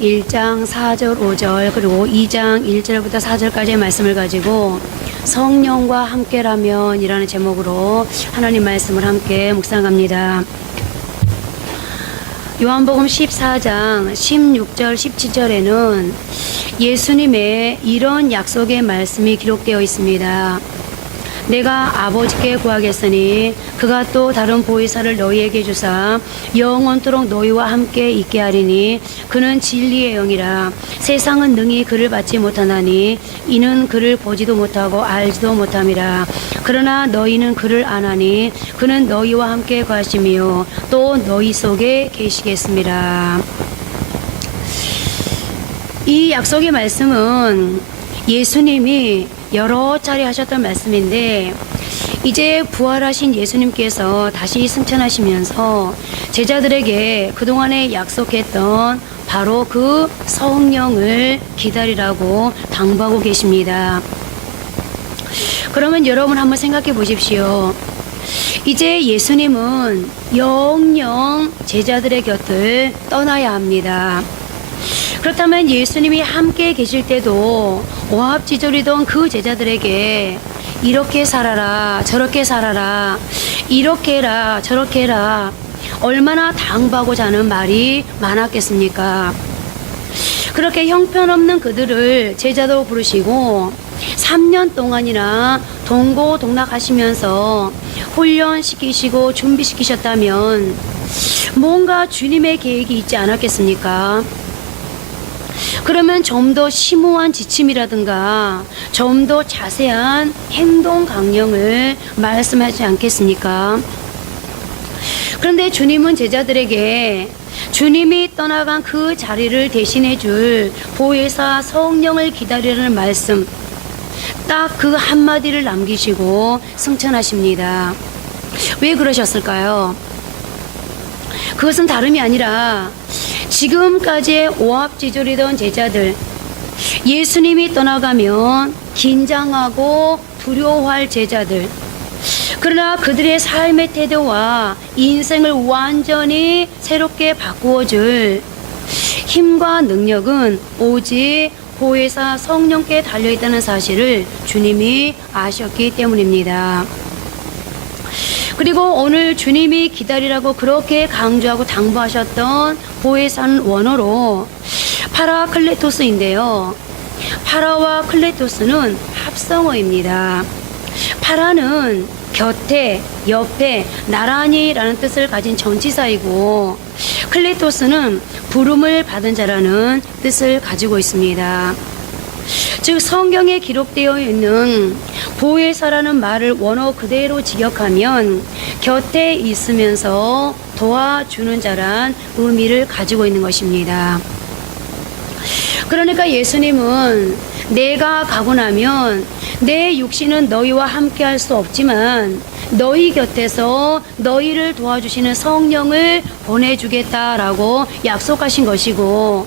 1장 4절 5절 그리고 2장 1절부터 4절까지의 말씀을 가지고 성령과 함께라면 이라는 제목으로 하나님 말씀을 함께 묵상합니다. 요한복음 14장 16절 17절에는 예수님의 이런 약속의 말씀이 기록되어 있습니다. 내가 아버지께 구하겠으니 그가 또 다른 보혜사를 너희에게 주사 영원토록 너희와 함께 있게 하리니 그는 진리의 영이라. 세상은 능히 그를 받지 못하나니 이는 그를 보지도 못하고 알지도 못함이라. 그러나 너희는 그를 아나니 그는 너희와 함께 가시며 또 너희 속에 계시겠습니다. 이 약속의 말씀은 예수님이 여러 차례 하셨던 말씀인데 이제 부활하신 예수님께서 다시 승천하시면서 제자들에게 그동안에 약속했던 바로 그 성령을 기다리라고 당부하고 계십니다. 그러면 여러분 한번 생각해 보십시오. 이제 예수님은 영영 제자들의 곁을 떠나야 합니다. 그렇다면 예수님이 함께 계실 때도 오합지졸이던 그 제자들에게 이렇게 살아라 저렇게 살아라 이렇게 해라 저렇게 해라 얼마나 당부하고자 하는 말이 많았겠습니까? 그렇게 형편없는 그들을 제자로 부르시고 3년 동안이나 동고동락하시면서 훈련시키시고 준비시키셨다면 뭔가 주님의 계획이 있지 않았겠습니까? 그러면 좀 더 심오한 지침이라든가 좀 더 자세한 행동 강령을 말씀하지 않겠습니까? 그런데 주님은 제자들에게 주님이 떠나간 그 자리를 대신해 줄 보혜사 성령을 기다리라는 말씀 딱 그 한마디를 남기시고 승천하십니다. 왜 그러셨을까요? 그것은 다름이 아니라 지금까지의 오합지졸이던 제자들, 예수님이 떠나가면 긴장하고 두려워할 제자들, 그러나 그들의 삶의 태도와 인생을 완전히 새롭게 바꾸어줄 힘과 능력은 오직 보혜사 성령께 달려있다는 사실을 주님이 아셨기 때문입니다. 그리고 오늘 주님이 기다리라고 그렇게 강조하고 당부하셨던 보혜사는 원어로 파라클레토스인데요. 파라와 클레토스는 합성어입니다. 파라는 곁에, 옆에, 나란히라는 뜻을 가진 전치사이고 클레토스는 부름을 받은 자라는 뜻을 가지고 있습니다. 즉 성경에 기록되어 있는 보혜사라는 말을 원어 그대로 직역하면 곁에 있으면서 도와주는 자란 의미를 가지고 있는 것입니다. 그러니까 예수님은 내가 가고 나면 내 육신은 너희와 함께 할 수 없지만 너희 곁에서 너희를 도와주시는 성령을 보내주겠다라고 약속하신 것이고,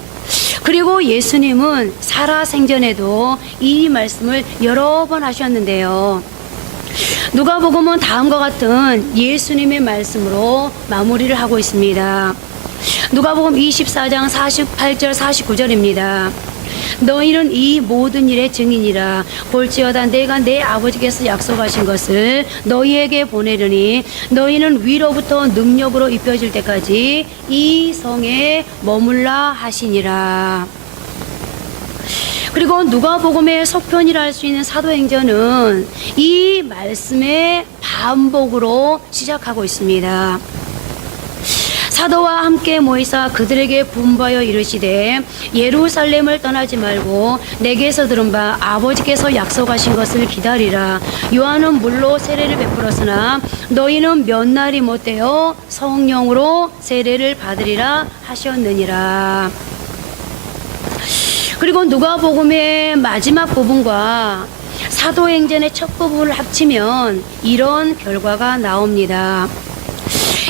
그리고 예수님은 살아생전에도 이 말씀을 여러 번 하셨는데요. 누가복음은 다음과 같은 예수님의 말씀으로 마무리를 하고 있습니다. 누가복음 24장 48절 49절입니다. 너희는 이 모든 일의 증인이라. 볼지어다 내가 내 아버지께서 약속하신 것을 너희에게 보내려니 너희는 위로부터 능력으로 입혀질 때까지 이 성에 머물라 하시니라. 그리고 누가복음의 속편이라 할 수 있는 사도행전은 이 말씀의 반복으로 시작하고 있습니다. 사도와 함께 모이사 그들에게 분부하여 이르시되 예루살렘을 떠나지 말고 내게서 들은 바 아버지께서 약속하신 것을 기다리라. 요한은 물로 세례를 베풀었으나 너희는 몇 날이 못되어 성령으로 세례를 받으리라 하셨느니라. 그리고 누가복음의 마지막 부분과 사도행전의 첫 부분을 합치면 이런 결과가 나옵니다.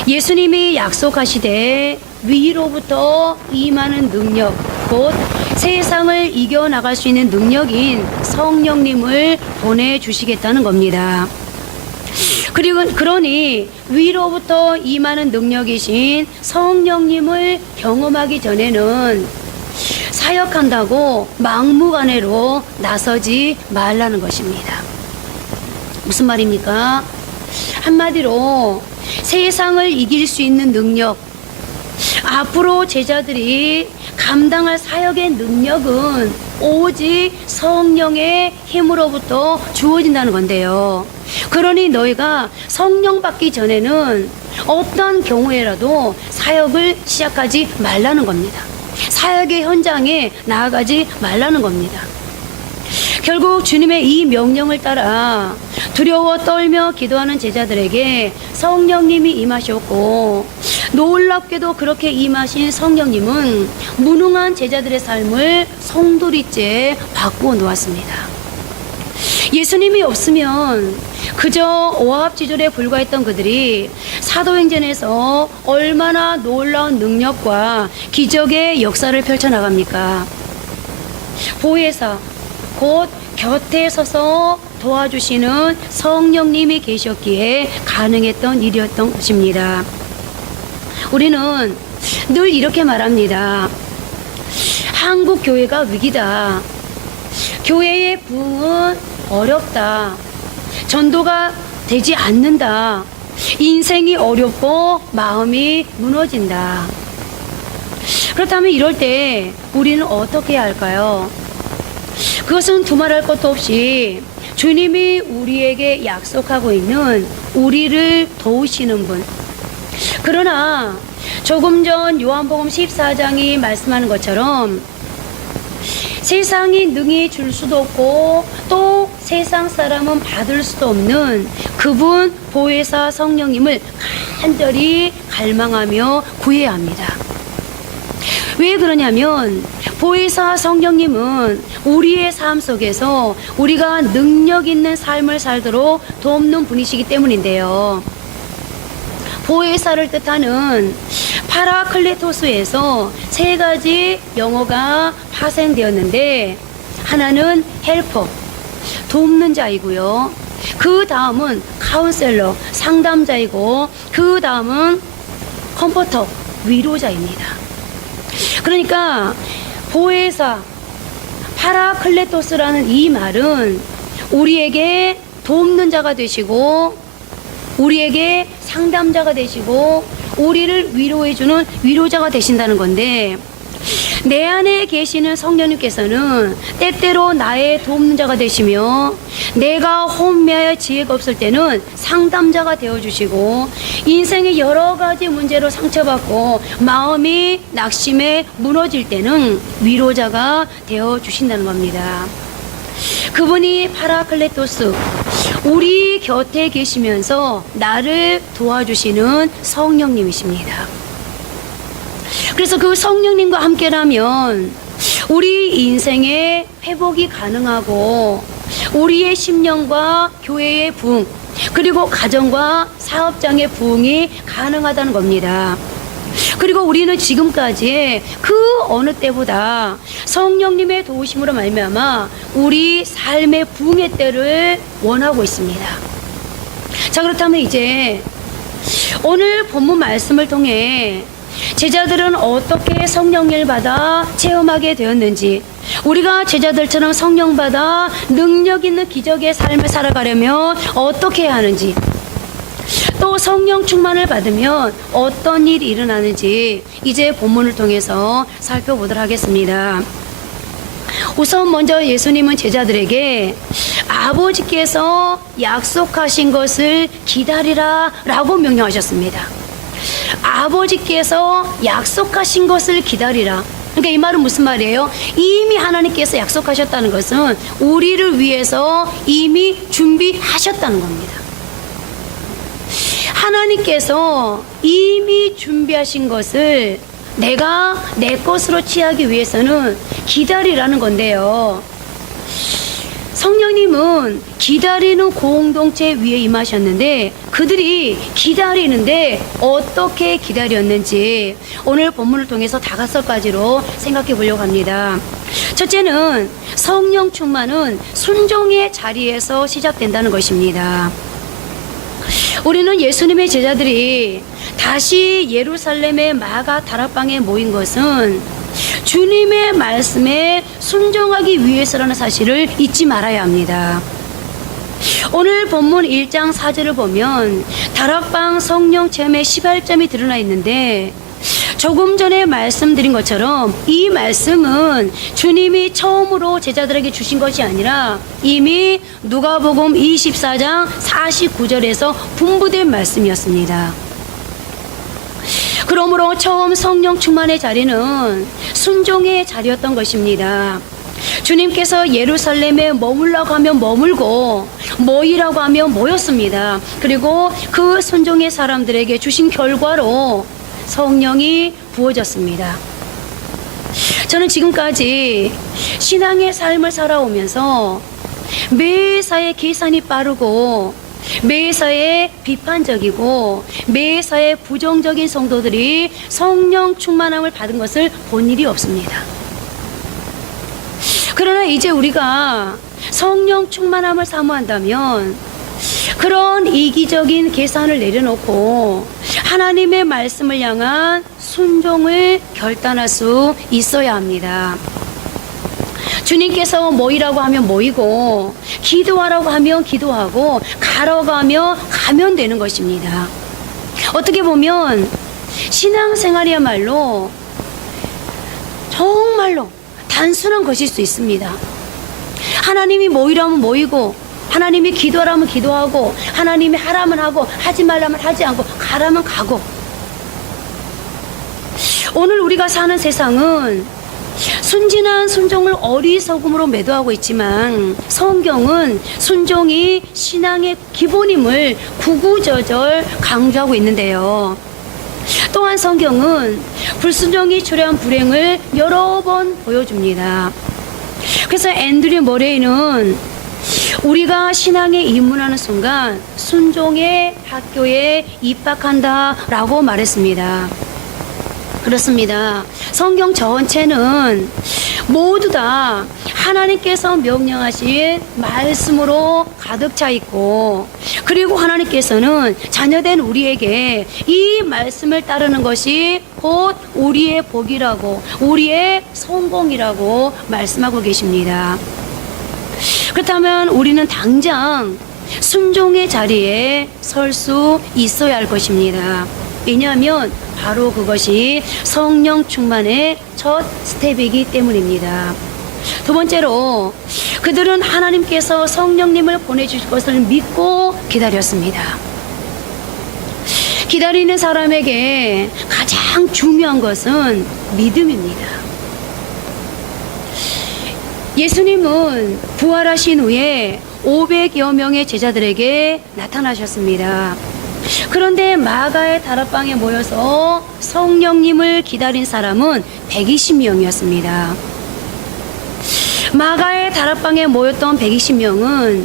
예수님이 약속하시되 위로부터 임하는 능력, 곧 세상을 이겨나갈 수 있는 능력인 성령님을 보내주시겠다는 겁니다. 그러니 위로부터 임하는 능력이신 성령님을 경험하기 전에는 사역한다고 막무가내로 나서지 말라는 것입니다. 무슨 말입니까? 한마디로 세상을 이길 수 있는 능력, 앞으로 제자들이 감당할 사역의 능력은 오직 성령의 힘으로부터 주어진다는 건데요. 그러니 너희가 성령 받기 전에는 어떤 경우에라도 사역을 시작하지 말라는 겁니다. 사역의 현장에 나아가지 말라는 겁니다. 결국 주님의 이 명령을 따라 두려워 떨며 기도하는 제자들에게 성령님이 임하셨고, 놀랍게도 그렇게 임하신 성령님은 무능한 제자들의 삶을 송두리째 바꾸어 놓았습니다. 예수님이 없으면 그저 오합지졸에 불과했던 그들이 사도행전에서 얼마나 놀라운 능력과 기적의 역사를 펼쳐나갑니까? 보혜사, 곧 곁에 서서 도와주시는 성령님이 계셨기에 가능했던 일이었던 것입니다. 우리는 늘 이렇게 말합니다. 한국 교회가 위기다. 교회의 부흥은 어렵다. 전도가 되지 않는다. 인생이 어렵고 마음이 무너진다. 그렇다면 이럴 때 우리는 어떻게 해야 할까요? 그것은 두말할 것도 없이 주님이 우리에게 약속하고 있는 우리를 도우시는 분. 그러나 조금 전 요한복음 14장이 말씀하는 것처럼 세상이 능히 줄 수도 없고 또 세상 사람은 받을 수도 없는 그분 보혜사 성령님을 간절히 갈망하며 구해야 합니다. 왜 그러냐면 보혜사 성령님은 우리의 삶 속에서 우리가 능력 있는 삶을 살도록 돕는 분이시기 때문인데요. 보혜사를 뜻하는 파라클레토스에서 세 가지 영어가 파생되었는데, 하나는 헬퍼, 돕는 자이고요. 그 다음은 카운셀러, 상담자이고, 그 다음은 컴포터, 위로자입니다. 그러니까 보혜사, 파라클레토스라는 이 말은 우리에게 돕는 자가 되시고, 우리에게 상담자가 되시고, 우리를 위로해주는 위로자가 되신다는 건데, 내 안에 계시는 성령님께서는 때때로 나의 돕는 자가 되시며, 내가 혼미하여 지혜가 없을 때는 상담자가 되어주시고, 인생의 여러 가지 문제로 상처받고 마음이 낙심해 무너질 때는 위로자가 되어주신다는 겁니다. 그분이 파라클레토스, 우리 곁에 계시면서 나를 도와주시는 성령님이십니다. 그래서 그 성령님과 함께라면 우리 인생의 회복이 가능하고, 우리의 심령과 교회의 부흥, 그리고 가정과 사업장의 부흥이 가능하다는 겁니다. 그리고 우리는 지금까지 그 어느 때보다 성령님의 도우심으로 말미암아 우리 삶의 부흥의 때를 원하고 있습니다. 자, 그렇다면 이제 오늘 본문 말씀을 통해 제자들은 어떻게 성령을 받아 체험하게 되었는지, 우리가 제자들처럼 성령 받아 능력 있는 기적의 삶을 살아가려면 어떻게 해야 하는지, 또 성령 충만을 받으면 어떤 일이 일어나는지 이제 본문을 통해서 살펴보도록 하겠습니다. 우선 먼저 예수님은 제자들에게 아버지께서 약속하신 것을 기다리라 라고 명령하셨습니다. 아버지께서 약속하신 것을 기다리라. 그러니까 이 말은 무슨 말이에요? 이미 하나님께서 약속하셨다는 것은 우리를 위해서 이미 준비하셨다는 겁니다. 하나님께서 이미 준비하신 것을 내가 내 것으로 취하기 위해서는 기다리라는 건데요. 성령님은 기다리는 공동체 위에 임하셨는데, 그들이 기다리는데 어떻게 기다렸는지 오늘 본문을 통해서 다각서까지로 생각해 보려고 합니다. 첫째는 성령 충만은 순종의 자리에서 시작된다는 것입니다. 우리는 예수님의 제자들이 다시 예루살렘의 마가 다락방에 모인 것은 주님의 말씀에 순종하기 위해서라는 사실을 잊지 말아야 합니다. 오늘 본문 1장 4절을 보면 다락방 성령 체험의 시발점이 드러나 있는데, 조금 전에 말씀드린 것처럼 이 말씀은 주님이 처음으로 제자들에게 주신 것이 아니라 이미 누가복음 24장 49절에서 분부된 말씀이었습니다. 그러므로 처음 성령 충만의 자리는 순종의 자리였던 것입니다. 주님께서 예루살렘에 머물라고 하면 머물고 모이라고 하면 모였습니다. 그리고 그 순종의 사람들에게 주신 결과로 성령이 부어졌습니다. 저는 지금까지 신앙의 삶을 살아오면서 매사에 계산이 빠르고 매사에 비판적이고 매사에 부정적인 성도들이 성령 충만함을 받은 것을 본 일이 없습니다. 그러나 이제 우리가 성령 충만함을 사모한다면 그런 이기적인 계산을 내려놓고 하나님의 말씀을 향한 순종을 결단할 수 있어야 합니다. 주님께서 모이라고 하면 모이고 기도하라고 하면 기도하고 가라고 하면 가면 되는 것입니다. 어떻게 보면 신앙생활이야말로 정말로 단순한 것일 수 있습니다. 하나님이 모이라면 모이고 하나님이 기도하라면 기도하고 하나님이 하라면 하고 하지 말라면 하지 않고 가라면 가고. 오늘 우리가 사는 세상은 순진한 순종을 어리석음으로 매도하고 있지만 성경은 순종이 신앙의 기본임을 구구절절 강조하고 있는데요. 또한 성경은 불순종이 초래한 불행을 여러 번 보여줍니다. 그래서 앤드류 머레이는 우리가 신앙에 입문하는 순간 순종의 학교에 입학한다라고 말했습니다. 그렇습니다. 성경 전체는 모두 다 하나님께서 명령하신 말씀으로 가득 차 있고, 그리고 하나님께서는 자녀된 우리에게 이 말씀을 따르는 것이 곧 우리의 복이라고, 우리의 성공이라고 말씀하고 계십니다. 그렇다면 우리는 당장 순종의 자리에 설 수 있어야 할 것입니다. 왜냐하면 바로 그것이 성령 충만의 첫 스텝이기 때문입니다. 두 번째로, 그들은 하나님께서 성령님을 보내주실 것을 믿고 기다렸습니다. 기다리는 사람에게 가장 중요한 것은 믿음입니다. 예수님은 부활하신 후에 500여 명의 제자들에게 나타나셨습니다. 그런데 마가의 다락방에 모여서 성령님을 기다린 사람은 120명이었습니다. 마가의 다락방에 모였던 120명은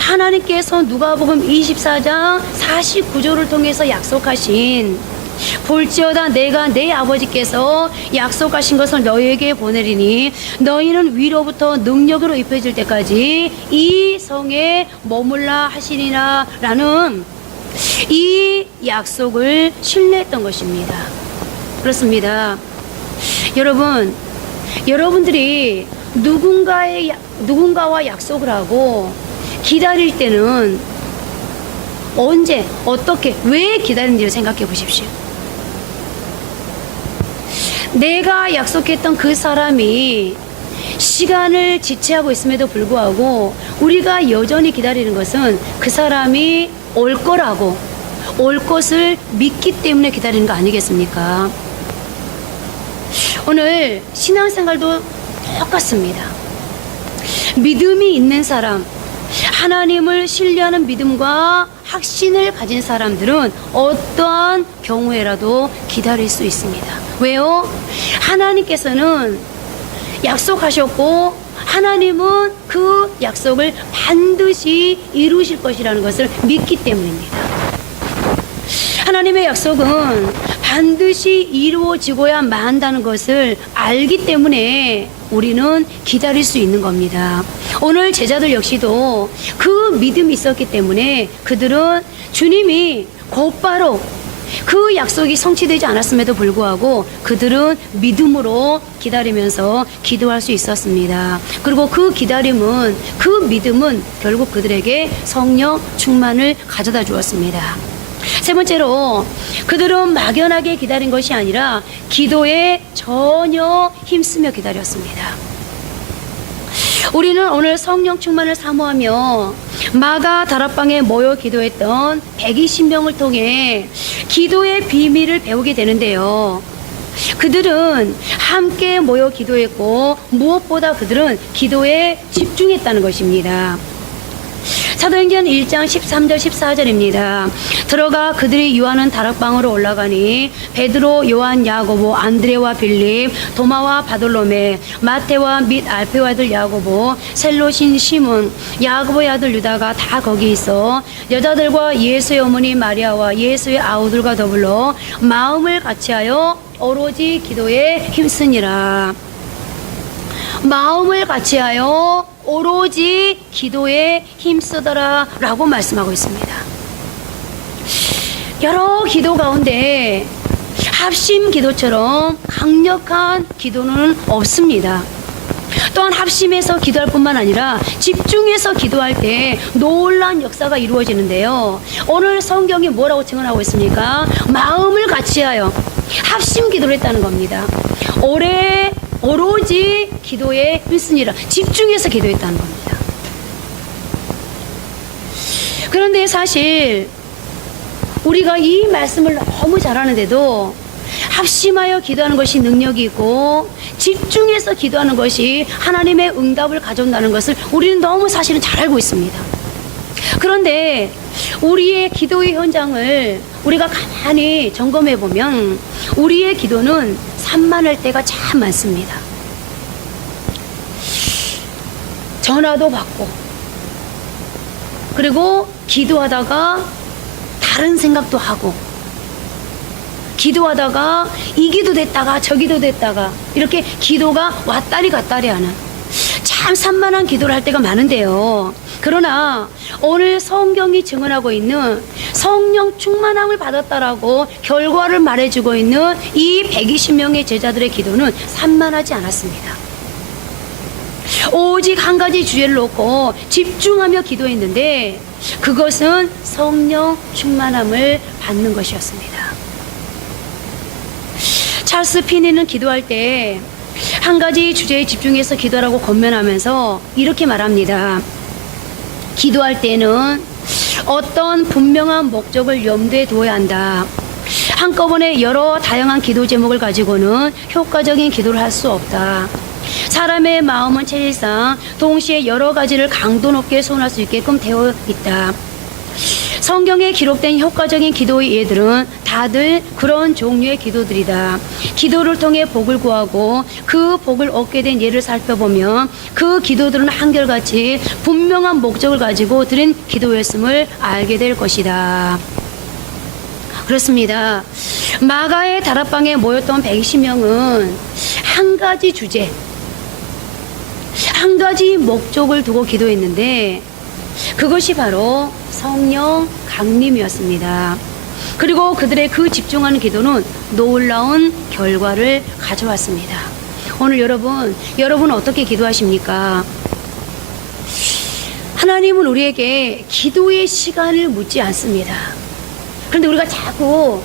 하나님께서 누가복음 24장 49절을 통해서 약속하신 볼지어다 내가 내 아버지께서 약속하신 것을 너희에게 보내리니 너희는 위로부터 능력으로 입혀질 때까지 이 성에 머물라 하시리라 라는 이 약속을 신뢰했던 것입니다. 그렇습니다. 여러분, 여러분들이 누군가와 약속을 하고 기다릴 때는 언제, 어떻게, 왜 기다리는지를 생각해 보십시오. 내가 약속했던 그 사람이 시간을 지체하고 있음에도 불구하고 우리가 여전히 기다리는 것은 그 사람이 올 거라고, 올 것을 믿기 때문에 기다리는 거 아니겠습니까? 오늘 신앙생활도 똑같습니다. 믿음이 있는 사람, 하나님을 신뢰하는 믿음과 확신을 가진 사람들은 어떠한 경우에라도 기다릴 수 있습니다. 왜요? 하나님께서는 약속하셨고 하나님은 그 약속을 반드시 이루실 것이라는 것을 믿기 때문입니다. 하나님의 약속은 반드시 이루어지고야 만다는 것을 알기 때문에 우리는 기다릴 수 있는 겁니다. 오늘 제자들 역시도 그 믿음이 있었기 때문에 그들은 주님이 곧바로 그 약속이 성취되지 않았음에도 불구하고 그들은 믿음으로 기다리면서 기도할 수 있었습니다. 그리고 그 기다림은, 그 믿음은 결국 그들에게 성령 충만을 가져다 주었습니다. 세 번째로, 그들은 막연하게 기다린 것이 아니라 기도에 전혀 힘쓰며 기다렸습니다. 우리는 오늘 성령 충만을 사모하며 마가 다락방에 모여 기도했던 120명을 통해 기도의 비밀을 배우게 되는데요. 그들은 함께 모여 기도했고 무엇보다 그들은 기도에 집중했다는 것입니다. 사도행전 1장 13절 14절입니다. 들어가 그들이 유하는 다락방으로 올라가니 베드로, 요한, 야고보, 안드레와 빌립, 도마와 바돌로메, 마테와 및 알페와 아들 야고보, 셀로신 시몬, 야고보의 아들 유다가 다 거기 있어 여자들과 예수의 어머니 마리아와 예수의 아우들과 더불어 마음을 같이하여 오로지 기도에 힘쓰니라. 마음을 같이하여 오로지 기도에 힘쓰더라 라고 말씀하고 있습니다. 여러 기도 가운데 합심 기도처럼 강력한 기도는 없습니다. 또한 합심해서 기도할 뿐만 아니라 집중해서 기도할 때 놀라운 역사가 이루어지는데요. 오늘 성경이 뭐라고 증언하고 있습니까? 마음을 같이하여 합심 기도를 했다는 겁니다. 오로지 기도에 힘쓰니라. 집중해서 기도했다는 겁니다. 그런데 사실 우리가 이 말씀을 너무 잘하는데도 합심하여 기도하는 것이 능력이 있고 집중해서 기도하는 것이 하나님의 응답을 가져온다는 것을 우리는 너무 사실은 잘 알고 있습니다. 그런데 우리의 기도의 현장을 우리가 가만히 점검해 보면 우리의 기도는 산만할 때가 참 많습니다. 전화도 받고 그리고 기도하다가 다른 생각도 하고 기도하다가 이 기도 됐다가 저 기도 됐다가 이렇게 기도가 왔다리 갔다리 하는 참 산만한 기도를 할 때가 많은데요. 그러나 오늘 성경이 증언하고 있는 성령 충만함을 받았다라고 결과를 말해주고 있는 이 120명의 제자들의 기도는 산만하지 않았습니다. 오직 한 가지 주제를 놓고 집중하며 기도했는데 그것은 성령 충만함을 받는 것이었습니다. 찰스 피니는 기도할 때 한 가지 주제에 집중해서 기도하라고 권면하면서 이렇게 말합니다. 기도할 때는 어떤 분명한 목적을 염두에 두어야 한다. 한꺼번에 여러 다양한 기도 제목을 가지고는 효과적인 기도를 할 수 없다. 사람의 마음은 체질상 동시에 여러 가지를 강도 높게 소원할 수 있게끔 되어 있다. 성경에 기록된 효과적인 기도의 예들은 다들 그런 종류의 기도들이다. 기도를 통해 복을 구하고 그 복을 얻게 된 예를 살펴보면 그 기도들은 한결같이 분명한 목적을 가지고 드린 기도였음을 알게 될 것이다. 그렇습니다. 마가의 다락방에 모였던 120명은 한 가지 주제, 한 가지 목적을 두고 기도했는데 그것이 바로 성령 강림이었습니다. 그리고 그들의 그 집중하는 기도는 놀라운 결과를 가져왔습니다. 오늘 여러분 어떻게 기도하십니까? 하나님은 우리에게 기도의 시간을 묻지 않습니다. 그런데 우리가 자꾸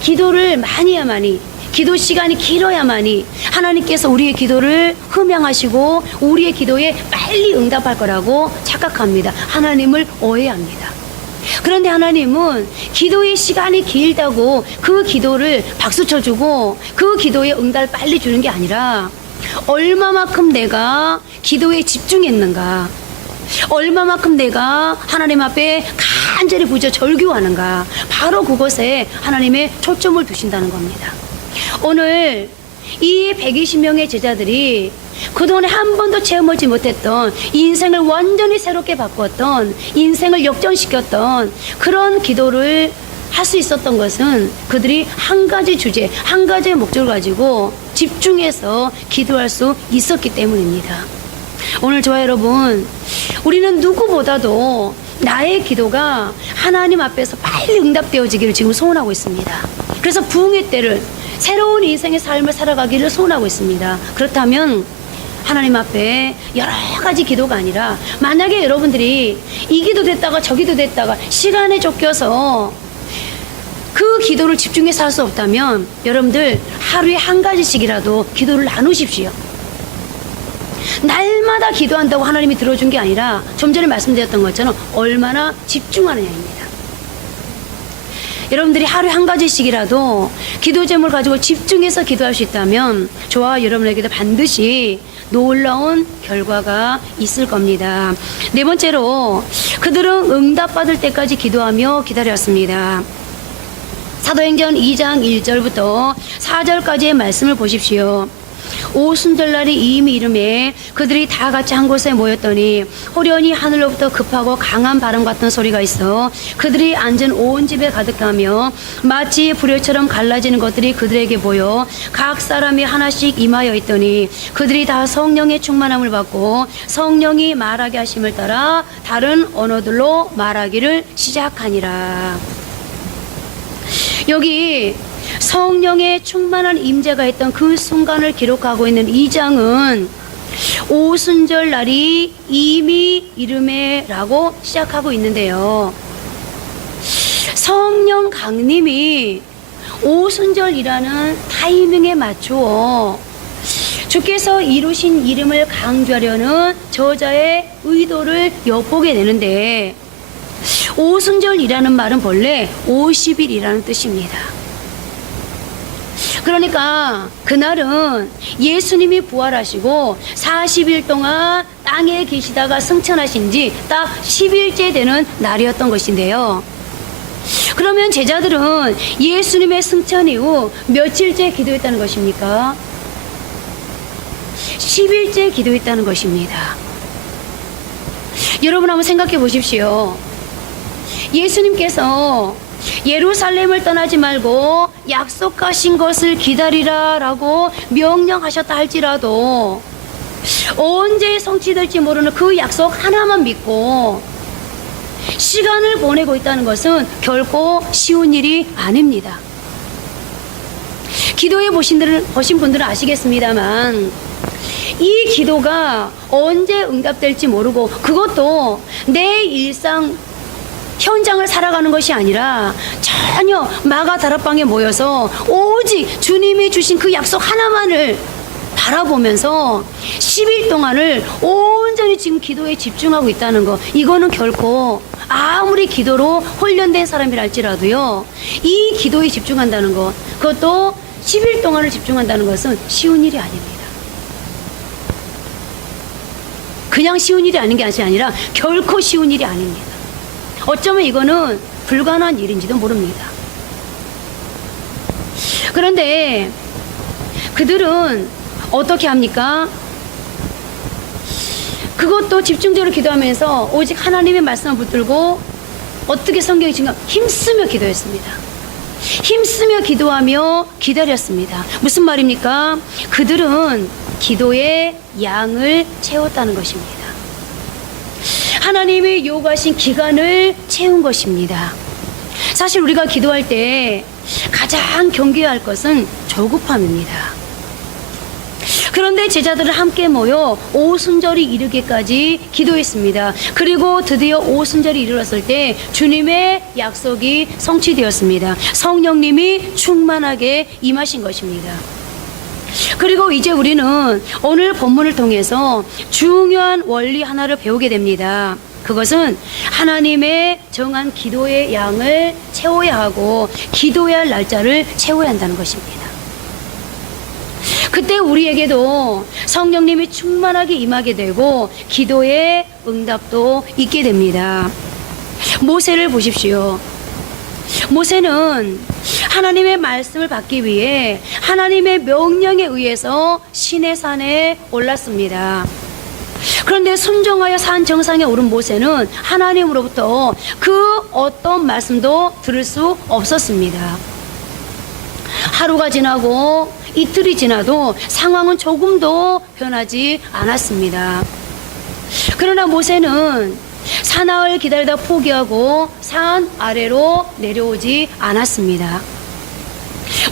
기도를 많이 해야만이, 기도 시간이 길어야만이 하나님께서 우리의 기도를 흠양하시고 우리의 기도에 빨리 응답할 거라고 착각합니다. 하나님을 오해합니다. 그런데 하나님은 기도의 시간이 길다고 그 기도를 박수 쳐주고 그 기도에 응답을 빨리 주는 게 아니라 얼마만큼 내가 기도에 집중했는가, 얼마만큼 내가 하나님 앞에 간절히 부져 절규하는가, 바로 그것에 하나님의 초점을 두신다는 겁니다. 오늘 이 120명의 제자들이 그동안에 한 번도 체험하지 못했던 인생을 완전히 새롭게 바꿨던, 인생을 역전시켰던 그런 기도를 할 수 있었던 것은 그들이 한 가지 주제, 한 가지의 목적을 가지고 집중해서 기도할 수 있었기 때문입니다. 오늘 저와 여러분, 우리는 누구보다도 나의 기도가 하나님 앞에서 빨리 응답되어지기를 지금 소원하고 있습니다. 그래서 부흥의 때를, 새로운 인생의 삶을 살아가기를 소원하고 있습니다. 그렇다면 하나님 앞에 여러 가지 기도가 아니라, 만약에 여러분들이 이 기도 됐다가 저 기도 됐다가 시간에 쫓겨서 그 기도를 집중해서 할 수 없다면 여러분들 하루에 한 가지씩이라도 기도를 나누십시오. 날마다 기도한다고 하나님이 들어준 게 아니라 좀 전에 말씀드렸던 것처럼 얼마나 집중하느냐입니다. 여러분들이 하루에 한 가지씩이라도 기도 제목을 가지고 집중해서 기도할 수 있다면 저와 여러분에게도 반드시 놀라운 결과가 있을 겁니다. 네 번째로, 그들은 응답받을 때까지 기도하며 기다렸습니다. 사도행전 2장 1절부터 4절까지의 말씀을 보십시오. 오순절날이 이미 이름에 그들이 다 같이 한 곳에 모였더니 호련히 하늘로부터 급하고 강한 바람 같은 소리가 있어 그들이 앉은 온 집에 가득하며 마치 불효처럼 갈라지는 것들이 그들에게 보여 각 사람이 하나씩 임하여 있더니 그들이 다 성령의 충만함을 받고 성령이 말하게 하심을 따라 다른 언어들로 말하기를 시작하니라. 여기 성령의 충만한 임재가 있던 그 순간을 기록하고 있는 이 장은 오순절 날이 이미 이름에라고 시작하고 있는데요. 성령 강림이 오순절이라는 타이밍에 맞추어 주께서 이루신 이름을 강조하려는 저자의 의도를 엿보게 되는데, 오순절이라는 말은 본래 50일이라는 뜻입니다. 그러니까 그날은 예수님이 부활하시고 40일 동안 땅에 계시다가 승천하신 지 딱 10일째 되는 날이었던 것인데요. 그러면 제자들은 예수님의 승천 이후 며칠째 기도했다는 것입니까? 10일째 기도했다는 것입니다. 여러분 한번 생각해 보십시오. 예수님께서 예루살렘을 떠나지 말고 약속하신 것을 기다리라 라고 명령하셨다 할지라도 언제 성취될지 모르는 그 약속 하나만 믿고 시간을 보내고 있다는 것은 결코 쉬운 일이 아닙니다. 기도해 보신 분들은 아시겠습니다만 이 기도가 언제 응답될지 모르고, 그것도 내 일상 현장을 살아가는 것이 아니라 전혀 마가 다락방에 모여서 오직 주님이 주신 그 약속 하나만을 바라보면서 10일 동안을 온전히 지금 기도에 집중하고 있다는 것, 이거는 결코 아무리 기도로 훈련된 사람이라 할지라도요, 이 기도에 집중한다는 것, 그것도 10일 동안을 집중한다는 것은 쉬운 일이 아닙니다. 그냥 쉬운 일이 아닌 게 아니라 결코 쉬운 일이 아닙니다. 어쩌면 이거는 불가능한 일인지도 모릅니다. 그런데 그들은 어떻게 합니까? 그것도 집중적으로 기도하면서 오직 하나님의 말씀을 붙들고, 어떻게 성경이 지금 힘쓰며 기도했습니다. 힘쓰며 기도하며 기다렸습니다. 무슨 말입니까? 그들은 기도의 양을 채웠다는 것입니다. 하나님이 요구하신 기간을 채운 것입니다. 사실 우리가 기도할 때 가장 경계해야 할 것은 조급함입니다. 그런데 제자들은 함께 모여 오순절이 이르기까지 기도했습니다. 그리고 드디어 오순절이 이르렀을 때 주님의 약속이 성취되었습니다. 성령님이 충만하게 임하신 것입니다. 그리고 이제 우리는 오늘 본문을 통해서 중요한 원리 하나를 배우게 됩니다. 그것은 하나님의 정한 기도의 양을 채워야 하고 기도해야 할 날짜를 채워야 한다는 것입니다. 그때 우리에게도 성령님이 충만하게 임하게 되고 기도의 응답도 있게 됩니다. 모세를 보십시오. 모세는 하나님의 말씀을 받기 위해 하나님의 명령에 의해서 시내산에 올랐습니다. 그런데 순종하여 산 정상에 오른 모세는 하나님으로부터 그 어떤 말씀도 들을 수 없었습니다. 하루가 지나고 이틀이 지나도 상황은 조금도 변하지 않았습니다. 그러나 모세는 사나흘 기다리다 포기하고 산 아래로 내려오지 않았습니다.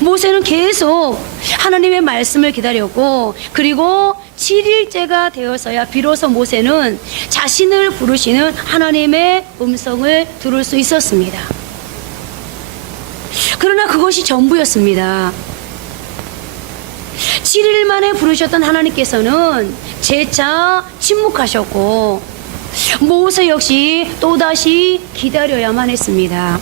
모세는 계속 하나님의 말씀을 기다렸고, 그리고 7일째가 되어서야 비로소 모세는 자신을 부르시는 하나님의 음성을 들을 수 있었습니다. 그러나 그것이 전부였습니다. 7일 만에 부르셨던 하나님께서는 재차 침묵하셨고, 모세 역시 또다시 기다려야만 했습니다.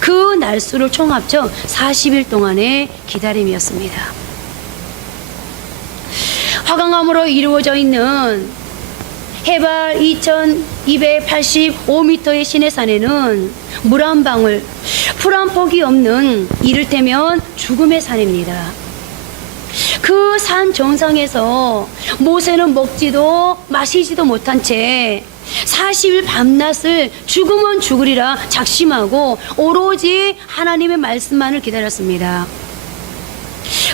그 날수를 총 합쳐 40일 동안의 기다림이었습니다. 화강암으로 이루어져 있는 해발 2285m의 시내산에는 물 한 방울, 풀 한 폭이 없는 이를테면 죽음의 산입니다. 그 산 정상에서 모세는 먹지도 마시지도 못한 채 40일 밤낮을 죽으면 죽으리라 작심하고 오로지 하나님의 말씀만을 기다렸습니다.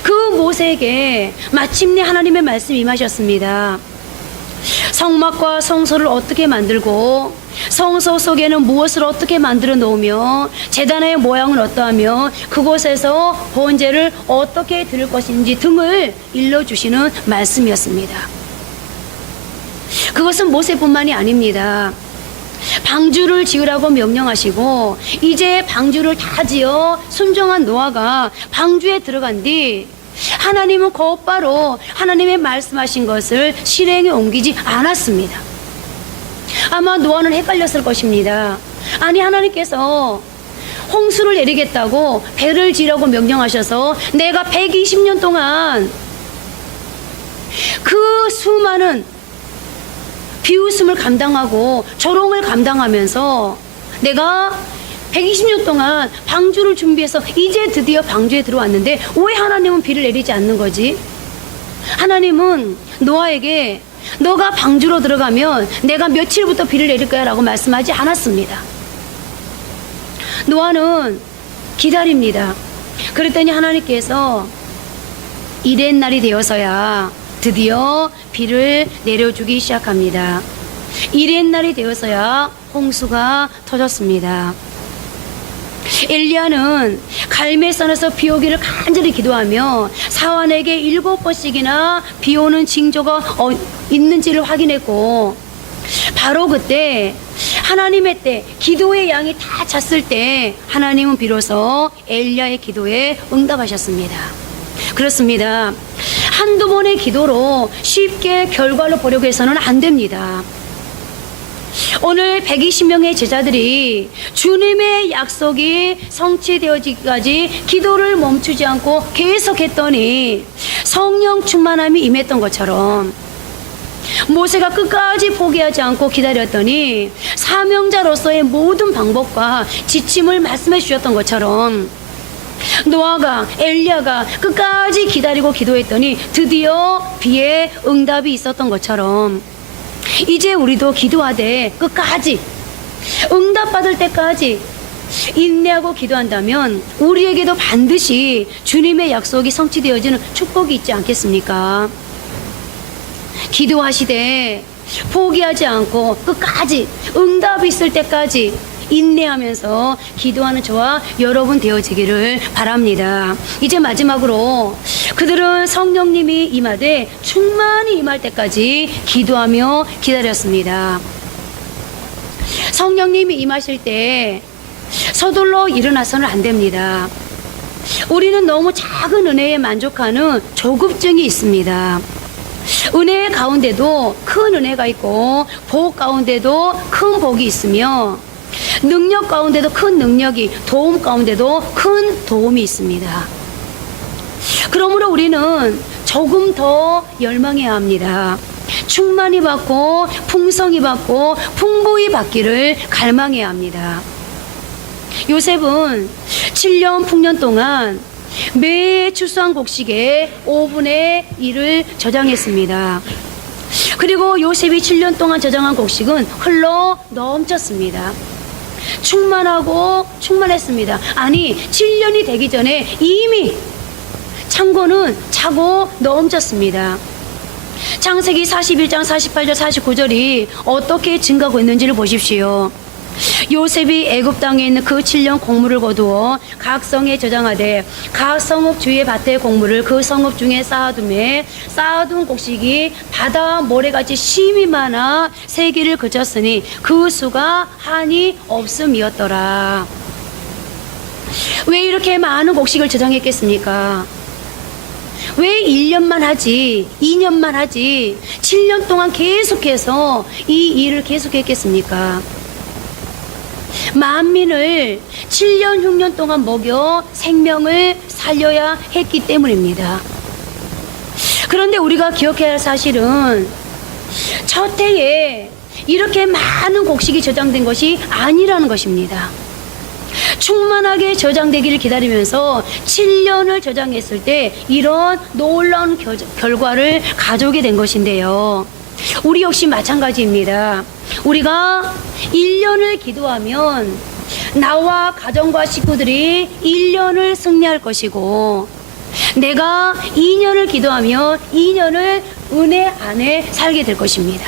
그 모세에게 마침내 하나님의 말씀이 임하셨습니다. 성막과 성소를 어떻게 만들고 성소 속에는 무엇을 어떻게 만들어 놓으며 제단의 모양은 어떠하며 그곳에서 번제를 어떻게 드릴 것인지 등을 일러주시는 말씀이었습니다. 그것은 모세뿐만이 아닙니다. 방주를 지으라고 명령하시고 이제 방주를 다 지어 순종한 노아가 방주에 들어간 뒤 하나님은 곧바로 하나님의 말씀하신 것을 실행에 옮기지 않았습니다. 아마 노아는 헷갈렸을 것입니다. 아니, 하나님께서 홍수를 내리겠다고 배를 지으라고 명령하셔서 내가 120년 동안 그 수많은 비웃음을 감당하고 조롱을 감당하면서 내가 120년 동안 방주를 준비해서 이제 드디어 방주에 들어왔는데 왜 하나님은 비를 내리지 않는 거지? 하나님은 노아에게 너가 방주로 들어가면 내가 며칠부터 비를 내릴 거야 라고 말씀하지 않았습니다. 노아는 기다립니다. 그랬더니 하나님께서 이른 날이 되어서야 드디어 비를 내려주기 시작합니다. 이른 날이 되어서야 홍수가 터졌습니다. 엘리야는 갈멜산에서 비 오기를 간절히 기도하며 사환에게 7번씩이나 비 오는 징조가 있는지를 확인했고, 바로 그때 하나님의 때 기도의 양이 다 찼을 때 하나님은 비로소 엘리야의 기도에 응답하셨습니다. 그렇습니다. 한두 번의 기도로 쉽게 결과를 보려고 해서는 안 됩니다. 오늘 120명의 제자들이 주님의 약속이 성취되어지기까지 기도를 멈추지 않고 계속했더니 성령 충만함이 임했던 것처럼, 모세가 끝까지 포기하지 않고 기다렸더니 사명자로서의 모든 방법과 지침을 말씀해 주셨던 것처럼, 노아가 엘리야가 끝까지 기다리고 기도했더니 드디어 비에 응답이 있었던 것처럼, 이제 우리도 기도하되 끝까지 응답받을 때까지 인내하고 기도한다면 우리에게도 반드시 주님의 약속이 성취되어지는 축복이 있지 않겠습니까? 기도하시되 포기하지 않고 끝까지 응답이 있을 때까지 인내하면서 기도하는 저와 여러분 되어지기를 바랍니다. 이제 마지막으로 그들은 성령님이 임하되 충만히 임할 때까지 기도하며 기다렸습니다. 성령님이 임하실 때 서둘러 일어나서는 안 됩니다. 우리는 너무 작은 은혜에 만족하는 조급증이 있습니다. 은혜 가운데도 큰 은혜가 있고 복 가운데도 큰 복이 있으며 능력 가운데도 큰 능력이, 도움 가운데도 큰 도움이 있습니다. 그러므로 우리는 조금 더 열망해야 합니다. 충만히 받고 풍성히 받고 풍부히 받기를 갈망해야 합니다. 요셉은 7년 풍년 동안 매 추수한 곡식에 5분의 1을 저장했습니다. 그리고 요셉이 7년 동안 저장한 곡식은 흘러 넘쳤습니다. 충만하고 충만했습니다. 아니, 7년이 되기 전에 이미 창고는 차고 넘쳤습니다. 창세기 41장 48절 49절이 어떻게 증가하고 있는지를 보십시오. 요셉이 애굽 땅에 있는 그 7년 곡물을 거두어 각 성에 저장하되 각 성읍 주의 밭의 곡물을 그 성읍 중에 쌓아둠에 쌓아둔 곡식이 바다 모래같이 심이 많아 세기를 그쳤으니 그 수가 한이 없음이었더라. 왜 이렇게 많은 곡식을 저장했겠습니까? 왜 1년만 하지 2년만 하지 7년 동안 계속해서 이 일을 계속했겠습니까? 만민을 7년 6년 동안 먹여 생명을 살려야 했기 때문입니다. 그런데 우리가 기억해야 할 사실은 첫 해에 이렇게 많은 곡식이 저장된 것이 아니라는 것입니다. 충만하게 저장되기를 기다리면서 7년을 저장했을 때 이런 놀라운 결과를 가져오게 된 것인데요. 우리 역시 마찬가지입니다. 우리가 1년을 기도하면 나와 가정과 식구들이 1년을 승리할 것이고, 내가 2년을 기도하면 2년을 은혜 안에 살게 될 것입니다.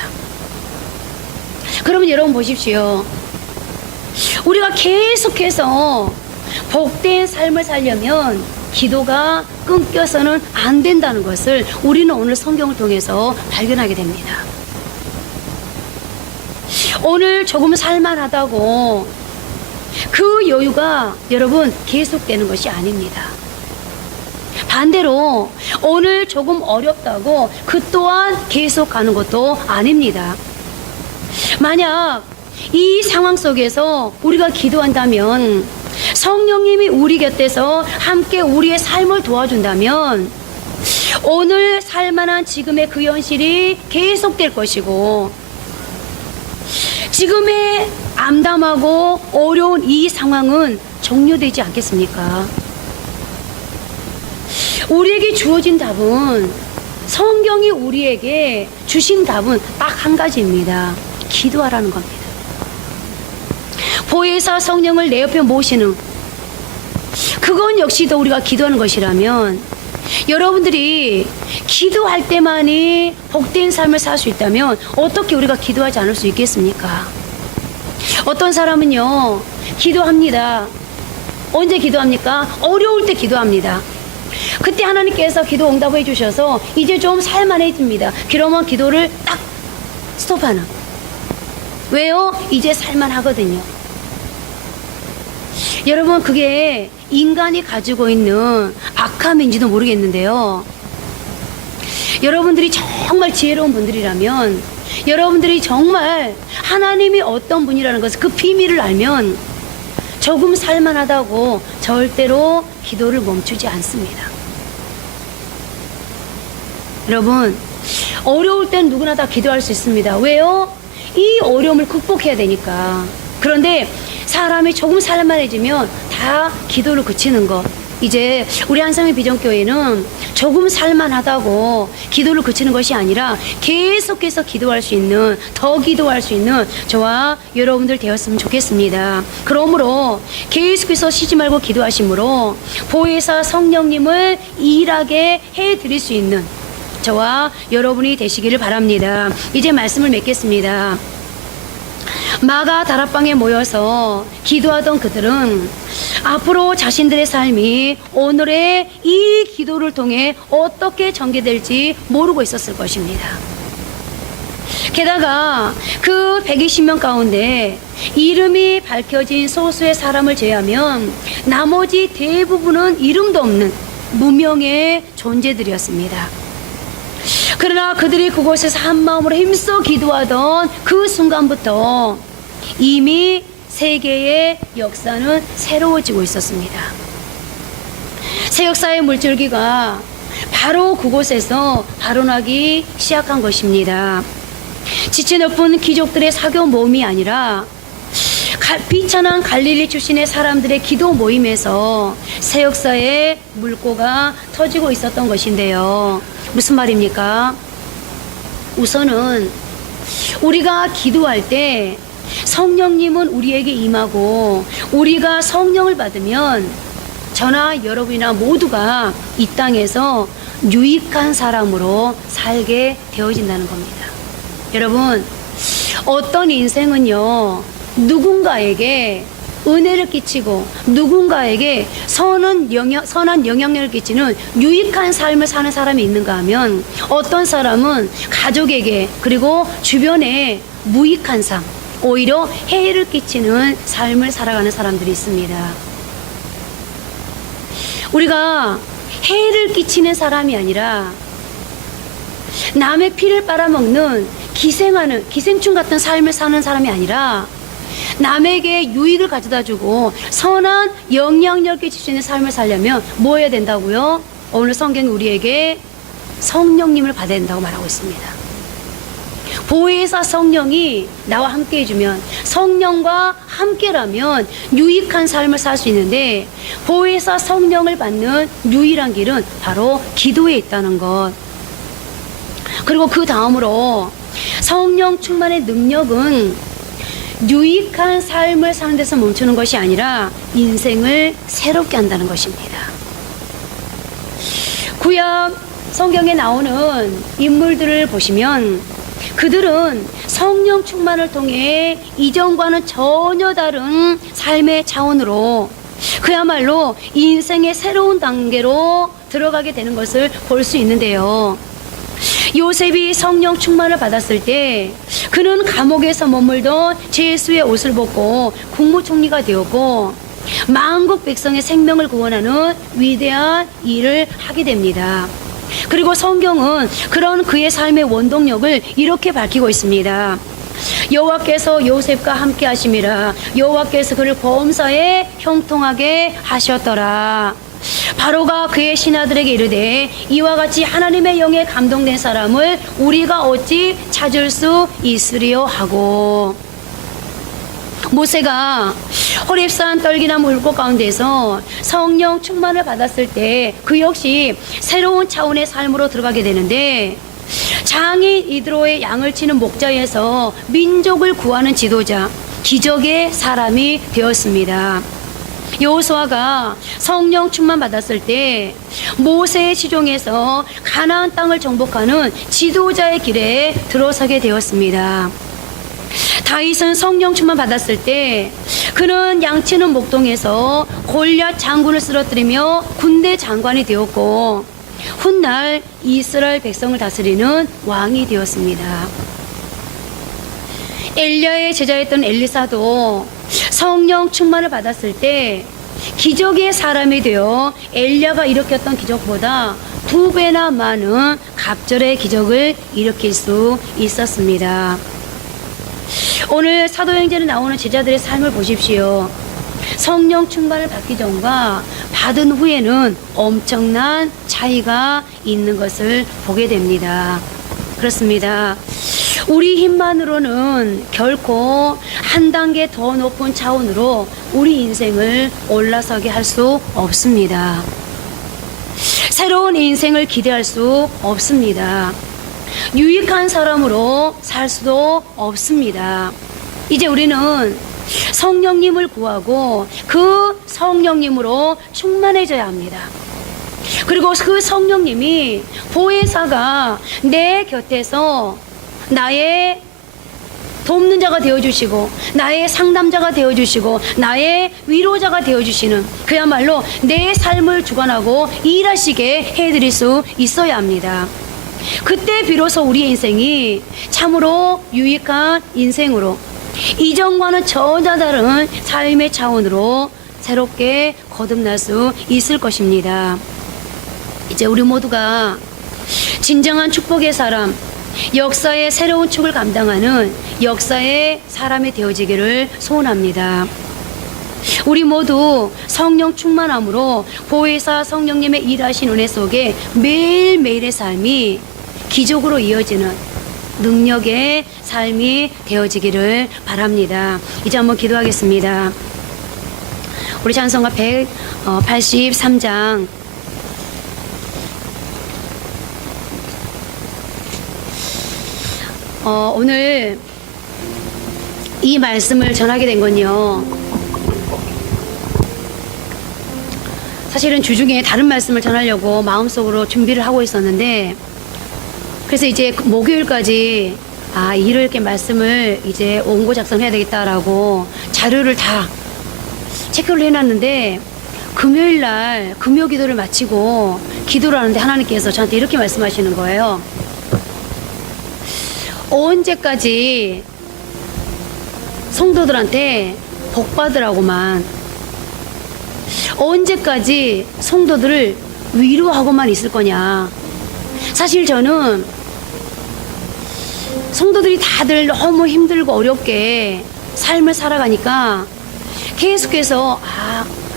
그러면 여러분 보십시오. 우리가 계속해서 복된 삶을 살려면 기도가 끊겨서는 안 된다는 것을 우리는 오늘 성경을 통해서 발견하게 됩니다. 오늘 조금 살만하다고 그 여유가 여러분 계속되는 것이 아닙니다. 반대로 오늘 조금 어렵다고 그 또한 계속 가는 것도 아닙니다. 만약 이 상황 속에서 우리가 기도한다면, 성령님이 우리 곁에서 함께 우리의 삶을 도와준다면 오늘 살만한 지금의 그 현실이 계속될 것이고, 지금의 암담하고 어려운 이 상황은 종료되지 않겠습니까? 우리에게 주어진 답은, 성경이 우리에게 주신 답은 딱 한 가지입니다. 기도하라는 겁니다. 보혜사 성령을 내 옆에 모시는, 그건 역시도 우리가 기도하는 것이라면, 여러분들이 기도할 때만이 복된 삶을 살 수 있다면 어떻게 우리가 기도하지 않을 수 있겠습니까? 어떤 사람은요, 기도합니다. 언제 기도합니까? 어려울 때 기도합니다. 그때 하나님께서 기도 응답해 주셔서 이제 좀 살만해집니다. 그러면 기도를 딱 스톱하는. 왜요? 이제 살만하거든요. 여러분, 그게 인간이 가지고 있는 악함인지도 모르겠는데요. 여러분들이 정말 지혜로운 분들이라면, 여러분들이 정말 하나님이 어떤 분이라는 것을, 그 비밀을 알면 조금 살만하다고 절대로 기도를 멈추지 않습니다. 여러분, 어려울 땐 누구나 다 기도할 수 있습니다. 왜요? 이 어려움을 극복해야 되니까. 그런데 사람이 조금 살만해지면 다 기도를 그치는 것. 이제 우리 한성의 비전교회는 조금 살만하다고 기도를 그치는 것이 아니라 계속해서 기도할 수 있는, 더 기도할 수 있는 저와 여러분들 되었으면 좋겠습니다. 그러므로 계속해서 쉬지 말고 기도하심으로 보혜사 성령님을 일하게 해드릴 수 있는 저와 여러분이 되시기를 바랍니다. 이제 말씀을 맺겠습니다. 마가 다락방에 모여서 기도하던 그들은 앞으로 자신들의 삶이 오늘의 이 기도를 통해 어떻게 전개될지 모르고 있었을 것입니다. 게다가 그 120명 가운데 이름이 밝혀진 소수의 사람을 제외하면 나머지 대부분은 이름도 없는 무명의 존재들이었습니다. 그러나 그들이 그곳에서 한마음으로 힘써 기도하던 그 순간부터 이미 세계의 역사는 새로워지고 있었습니다. 새 역사의 물줄기가 바로 그곳에서 발원하기 시작한 것입니다. 지체 높은 귀족들의 사교 모임이 아니라 비천한 갈릴리 출신의 사람들의 기도 모임에서 새 역사의 물꼬가 터지고 있었던 것인데요. 무슨 말입니까? 우선은 우리가 기도할 때 성령님은 우리에게 임하고 우리가 성령을 받으면 저나 여러분이나 모두가 이 땅에서 유익한 사람으로 살게 되어진다는 겁니다. 여러분, 어떤 인생은요, 누군가에게 은혜를 끼치고 누군가에게 선한 영향력을 끼치는 유익한 삶을 사는 사람이 있는가 하면, 어떤 사람은 가족에게 그리고 주변에 무익한 삶, 오히려 해를 끼치는 삶을 살아가는 사람들이 있습니다. 우리가 해를 끼치는 사람이 아니라 남의 피를 빨아먹는 기생충 같은 삶을 사는 사람이 아니라 남에게 유익을 가져다주고 선한 영향력을 끼칠 수 있는 삶을 살려면 뭐 해야 된다고요? 오늘 성경이 우리에게 성령님을 받아야 된다고 말하고 있습니다. 보혜사 성령이 나와 함께 해주면, 성령과 함께라면 유익한 삶을 살 수 있는데, 보혜사 성령을 받는 유일한 길은 바로 기도에 있다는 것. 그리고 그 다음으로 성령 충만의 능력은 유익한 삶을 사는 데서 멈추는 것이 아니라 인생을 새롭게 한다는 것입니다. 구약 성경에 나오는 인물들을 보시면 그들은 성령 충만을 통해 이전과는 전혀 다른 삶의 차원으로 그야말로 인생의 새로운 단계로 들어가게 되는 것을 볼 수 있는데요. 요셉이 성령 충만을 받았을 때 그는 감옥에서 머물던 죄수의 옷을 벗고 국무총리가 되었고 만국 백성의 생명을 구원하는 위대한 일을 하게 됩니다. 그리고 성경은 그런 그의 삶의 원동력을 이렇게 밝히고 있습니다. 여호와께서 요셉과 함께 하심이라. 여호와께서 그를 범사에 형통하게 하셨더라. 바로가 그의 신하들에게 이르되 이와 같이 하나님의 영에 감동된 사람을 우리가 어찌 찾을 수 있으리요 하고, 모세가 호렙산 떨기나 물꽃 가운데서 성령 충만을 받았을 때 그 역시 새로운 차원의 삶으로 들어가게 되는데, 장인 이드로의 양을 치는 목자에서 민족을 구하는 지도자, 기적의 사람이 되었습니다. 여호수아가 성령 충만 받았을 때 모세의 지종에서 가나안 땅을 정복하는 지도자의 길에 들어서게 되었습니다. 다윗은 성령 충만 받았을 때 그는 양치는 목동에서 골리앗 장군을 쓰러뜨리며 군대 장관이 되었고 훗날 이스라엘 백성을 다스리는 왕이 되었습니다. 엘리야의 제자였던 엘리사도 성령 충만을 받았을 때 기적의 사람이 되어 엘리야가 일으켰던 기적보다 2배나 많은 갑절의 기적을 일으킬 수 있었습니다. 오늘 사도행전에 나오는 제자들의 삶을 보십시오. 성령 충만을 받기 전과 받은 후에는 엄청난 차이가 있는 것을 보게 됩니다. 그렇습니다. 우리 힘만으로는 결코 한 단계 더 높은 차원으로 우리 인생을 올라서게 할 수 없습니다. 새로운 인생을 기대할 수 없습니다. 유익한 사람으로 살 수도 없습니다. 이제 우리는 성령님을 구하고 그 성령님으로 충만해져야 합니다. 그리고 그 성령님이 보혜사가 내 곁에서 나의 돕는 자가 되어주시고 나의 상담자가 되어주시고 나의 위로자가 되어주시는, 그야말로 내 삶을 주관하고 일하시게 해드릴 수 있어야 합니다. 그때 비로소 우리의 인생이 참으로 유익한 인생으로, 이전과는 전혀 다른 삶의 차원으로 새롭게 거듭날 수 있을 것입니다. 이제 우리 모두가 진정한 축복의 사람, 역사의 새로운 축을 감당하는 역사의 사람이 되어지기를 소원합니다. 우리 모두 성령 충만함으로 보혜사 성령님의 일하신 은혜 속에 매일매일의 삶이 기적으로 이어지는 능력의 삶이 되어지기를 바랍니다. 이제 한번 기도하겠습니다. 우리 찬송가 183장 오늘 이 말씀을 전하게 된 건요, 사실은 주중에 다른 말씀을 전하려고 마음속으로 준비를 하고 있었는데, 그래서 이제 목요일까지 이렇게 말씀을 이제 원고 작성해야 되겠다라고 자료를 다 체크를 해놨는데, 금요일 날 금요 기도를 마치고 기도를 하는데 하나님께서 저한테 이렇게 말씀하시는 거예요. 언제까지 성도들한테 복 받으라고만, 언제까지 성도들을 위로하고만 있을 거냐. 사실 저는 성도들이 다들 너무 힘들고 어렵게 삶을 살아가니까 계속해서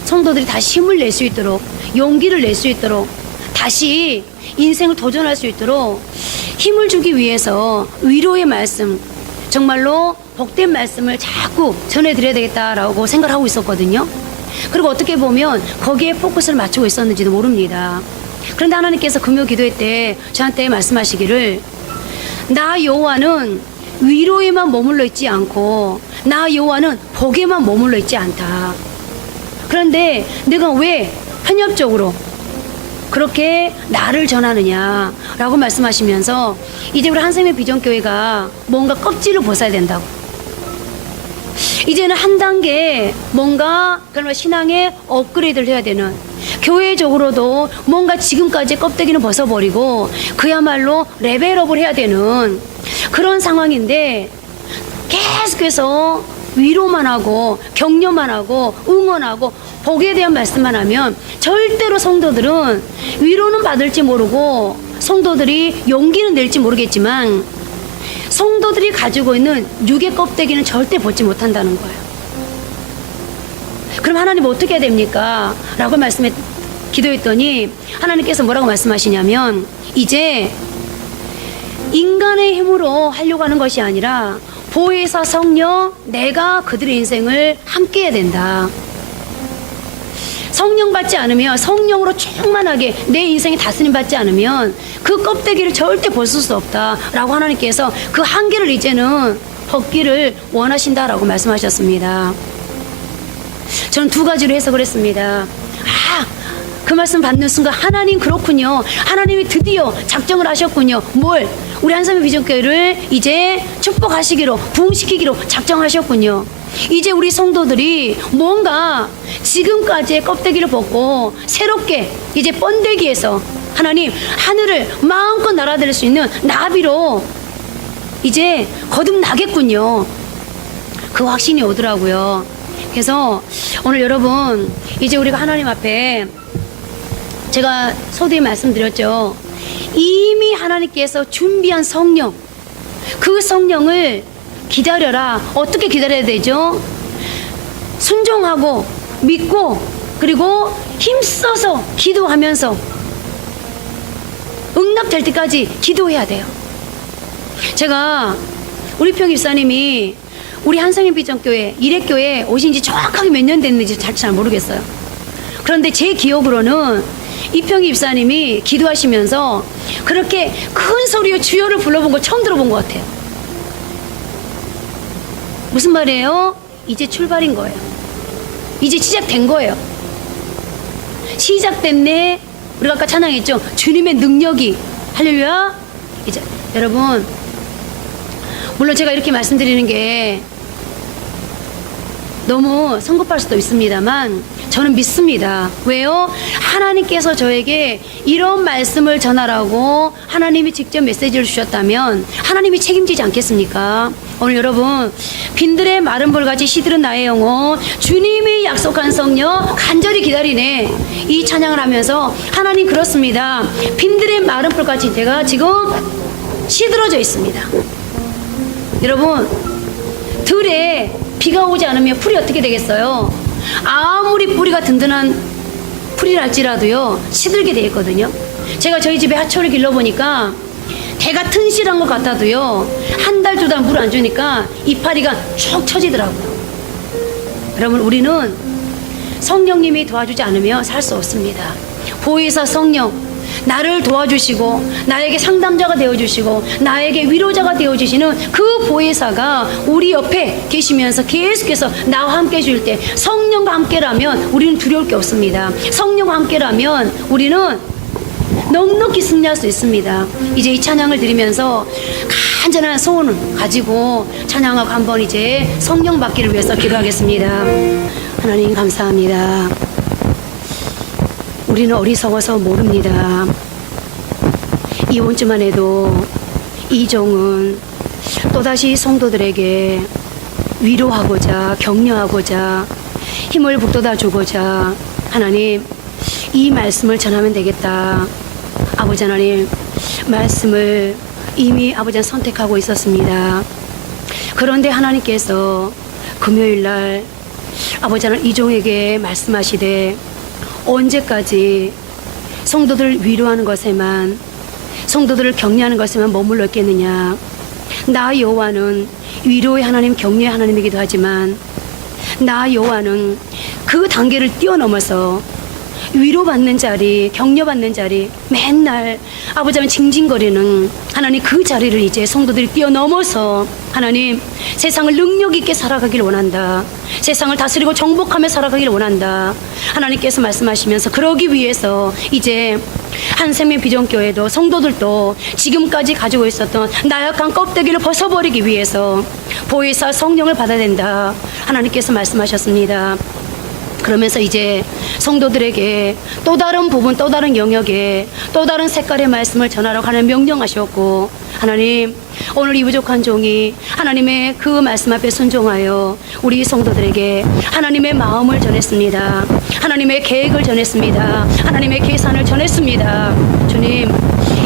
성도들이 다시 힘을 낼 수 있도록, 용기를 낼 수 있도록, 다시 인생을 도전할 수 있도록 힘을 주기 위해서 위로의 말씀, 정말로 복된 말씀을 자꾸 전해드려야 되겠다라고 생각을 하고 있었거든요. 그리고 어떻게 보면 거기에 포커스를 맞추고 있었는지도 모릅니다. 그런데 하나님께서 금요 기도회 때 저한테 말씀하시기를, 나 여호와는 위로에만 머물러 있지 않고 나 여호와는 복에만 머물러 있지 않다. 그런데 내가 왜 편협적으로 그렇게 나를 전하느냐라고 말씀하시면서, 이제 우리 한샘의 비전교회가 뭔가 껍질을 벗어야 된다고, 이제는 한 단계 뭔가 그런 신앙의 업그레이드를 해야 되는, 교회적으로도 뭔가 지금까지 껍데기는 벗어버리고 그야말로 레벨업을 해야 되는 그런 상황인데, 계속해서 위로만 하고 격려만 하고 응원하고 복에 대한 말씀만 하면 절대로 성도들은 위로는 받을지 모르고 성도들이 용기는 낼지 모르겠지만 성도들이 가지고 있는 육의 껍데기는 절대 벗지 못한다는 거예요. 그럼 하나님 어떻게 해야 됩니까? 라고 기도했더니 하나님께서 뭐라고 말씀하시냐면, 이제 인간의 힘으로 하려고 하는 것이 아니라 보혜사 성령, 내가 그들의 인생을 함께 해야 된다. 성령 받지 않으면, 성령으로 충만하게 내 인생이 다스림 받지 않으면 그 껍데기를 절대 벗을 수 없다라고 하나님께서 그 한계를 이제는 벗기를 원하신다라고 말씀하셨습니다. 저는 두 가지로 해석을 했습니다. 그 말씀 받는 순간 하나님 그렇군요. 하나님이 드디어 작정을 하셨군요. 뭘? 우리 한섬의 비전교회를 이제 축복하시기로, 부흥시키기로 작정하셨군요. 이제 우리 성도들이 뭔가 지금까지의 껍데기를 벗고 새롭게 이제 번데기에서 하나님 하늘을 마음껏 날아다닐 수 있는 나비로 이제 거듭나겠군요. 그 확신이 오더라고요. 그래서 오늘 여러분, 이제 우리가 하나님 앞에, 제가 서두에 말씀드렸죠. 이미 하나님께서 준비한 성령, 그 성령을 기다려라. 어떻게 기다려야 되죠? 순종하고 믿고 그리고 힘써서 기도하면서 응답될 때까지 기도해야 돼요. 제가 우리 평 입사님이 우리 한성인 비전교회 이례교회 오신 지 정확하게 몇 년 됐는지 잘 모르겠어요. 그런데 제 기억으로는 이평희 입사님이 기도하시면서 그렇게 큰 소리로 주여를 불러본 거 처음 들어본 것 같아요. 무슨 말이에요? 이제 출발인 거예요. 이제 시작된 거예요. 시작됐네. 우리가 아까 찬양했죠. 주님의 능력이, 할렐루야. 이제 여러분, 물론 제가 이렇게 말씀드리는 게 너무 성급할 수도 있습니다만 저는 믿습니다. 왜요? 하나님께서 저에게 이런 말씀을 전하라고 하나님이 직접 메시지를 주셨다면 하나님이 책임지지 않겠습니까? 오늘 여러분, 빈들의 마른 볼같이 시들은 나의 영혼, 주님이 약속한 성령 간절히 기다리네. 이 찬양을 하면서 하나님 그렇습니다. 빈들의 마른 볼같이 제가 지금 시들어져 있습니다. 여러분, 들에 비가 오지 않으면 풀이 어떻게 되겠어요? 아무리 뿌리가 든든한 풀이랄지라도요 시들게 돼 있거든요. 제가 저희 집에 하초를 길러보니까 대가 튼실한 것 같아도요 한 달, 두 달 물 안 주니까 이파리가 쭉 처지더라고요. 여러분, 우리는 성령님이 도와주지 않으면 살 수 없습니다. 보혜사 성령, 나를 도와주시고 나에게 상담자가 되어주시고 나에게 위로자가 되어주시는 그 보혜사가 우리 옆에 계시면서 계속해서 나와 함께 해줄 때 성령과 함께라면 우리는 두려울 게 없습니다. 성령과 함께라면 우리는 넉넉히 승리할 수 있습니다. 이제 이 찬양을 드리면서 간절한 소원을 가지고 찬양하고 한번 이제 성령 받기를 위해서 기도하겠습니다. 하나님 감사합니다. 우리는 어리석어서 모릅니다. 이번 주만 해도 이종은 또다시 성도들에게 위로하고자 격려하고자 힘을 북돋아 주고자 하나님 이 말씀을 전하면 되겠다. 아버지 하나님 말씀을 이미 아버지는 선택하고 있었습니다. 그런데 하나님께서 금요일날 아버지 하나님 이종에게 말씀하시되 언제까지 성도들을 위로하는 것에만 성도들을 격려하는 것에만 머물러 있겠느냐. 나 여호와는 위로의 하나님 격려의 하나님이기도 하지만 나 여호와는 그 단계를 뛰어넘어서 위로받는 자리, 격려받는 자리, 맨날 아버지 하나님 징징거리는 하나님 그 자리를 이제 성도들이 뛰어넘어서 하나님 세상을 능력 있게 살아가길 원한다. 세상을 다스리고 정복하며 살아가길 원한다. 하나님께서 말씀하시면서 그러기 위해서 이제 한생명 비전교회도 성도들도 지금까지 가지고 있었던 나약한 껍데기를 벗어버리기 위해서 보혜사 성령을 받아야 된다. 하나님께서 말씀하셨습니다. 그러면서 이제 성도들에게 또 다른 부분, 또 다른 영역에 또 다른 색깔의 말씀을 전하라고 하나님 명령하셨고 하나님 오늘 이 부족한 종이 하나님의 그 말씀 앞에 순종하여 우리 성도들에게 하나님의 마음을 전했습니다. 하나님의 계획을 전했습니다. 하나님의 계산을 전했습니다. 주님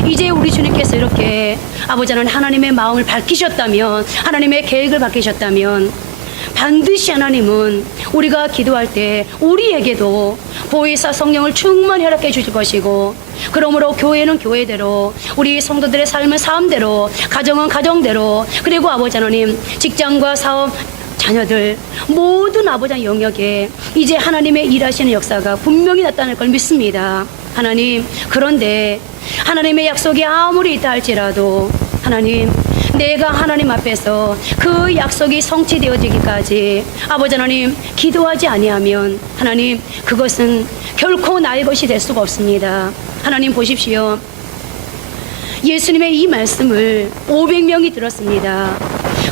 이제 우리 주님께서 이렇게 아버지 하나님의 마음을 밝히셨다면 하나님의 계획을 밝히셨다면 반드시 하나님은 우리가 기도할 때 우리에게도 보혜사 성령을 충만히 허락해 주실 것이고 그러므로 교회는 교회대로 우리 성도들의 삶은 삶대로 가정은 가정대로 그리고 아버지 하나님 직장과 사업 자녀들 모든 아버지 영역에 이제 하나님의 일하시는 역사가 분명히 나타날 걸 믿습니다. 하나님 그런데 하나님의 약속이 아무리 있다 할지라도 하나님 내가 하나님 앞에서 그 약속이 성취되어지기까지 아버지 하나님 기도하지 아니하면 하나님 그것은 결코 나의 것이 될 수가 없습니다. 하나님 보십시오. 예수님의 이 말씀을 500명이 들었습니다.